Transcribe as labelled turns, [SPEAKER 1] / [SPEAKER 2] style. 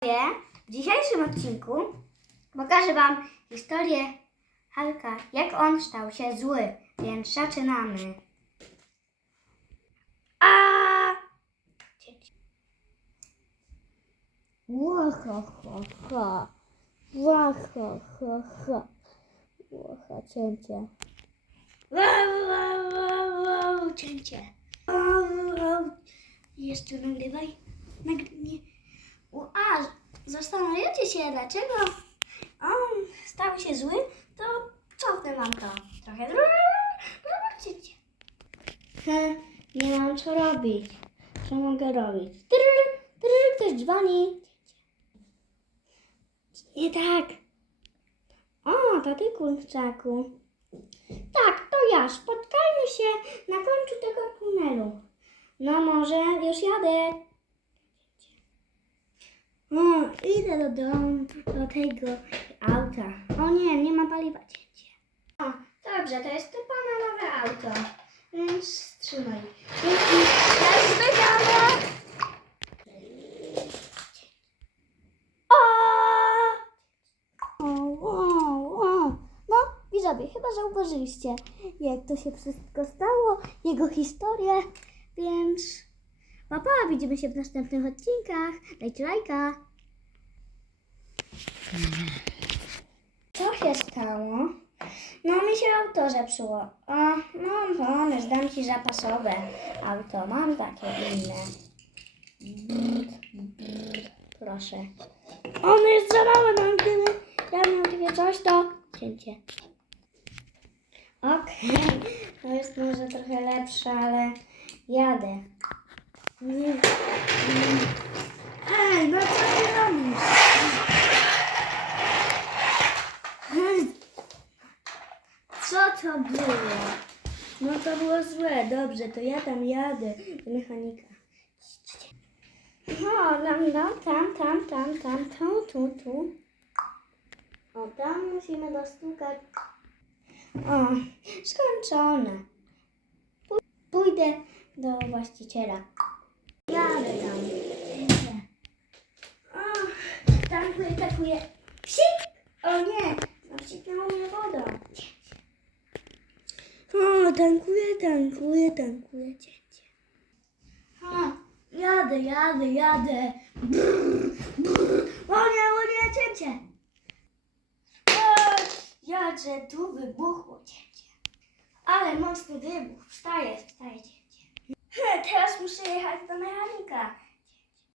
[SPEAKER 1] W dzisiejszym odcinku pokażę Wam historię Halka, jak on stał się zły, więc zaczynamy. A!
[SPEAKER 2] Łaha, ha, ha. Łaha, ha, ha. Łaha, cięcie.
[SPEAKER 1] Wow, cięcie. Jeszcze nagrywaj. Nagry. Zastanawiacie się, dlaczego on stał się zły? To cofnę wam to trochę. Zobaczycie. Nie mam co robić. Co mogę robić? Trrr, trrr, Ktoś dzwoni. Nie tak. O, to ty, kurczaku. Tak, to ja. Spotkajmy się na końcu tego tunelu. No może już jadę. O, idę do domu, do tego auta. O nie, nie ma paliwa cięcie. O, dobrze, to jest to pana nowe auto. Więc trzymaj. Dzięki. Ja już wyjadę. O!
[SPEAKER 2] O, o, o. No, widzowie, chyba zauważyliście, jak to się wszystko stało, jego historię, więc papa, widzimy się w następnych odcinkach. Dajcie lajka.
[SPEAKER 1] Co się stało? No mi się auto zepsuło. O, no, no, zdam ci zapasowe auto. Mam takie inne. Brrr, brrr, Proszę. Ono jest za małe, mam gdyby ja miał takie coś, to cięcie. Okej, to jest może trochę lepsze, ale jadę. Nie. Ej, no co ty robisz? Co to było? No to było złe. Dobrze, to ja tam jadę mechanika. No, no, no, tam, tam, tam, tam, tu, tu, tu. O, tam musimy dostukać. O, skończone. Pó- Pójdę do właściciela. Tam. Tankuję, tankuję. Psik! O nie, mnie wodą. O, tankuję, tankuję, tankuję, cięcie. Jadę, jadę, jadę. Brrr, brrr. O nie, o nie, cięcie. Jadę, tu wybuchło cięcie. Ale mocny wybuch. Wstaję, wstaję cięcie. Teraz muszę jechać do mechanika.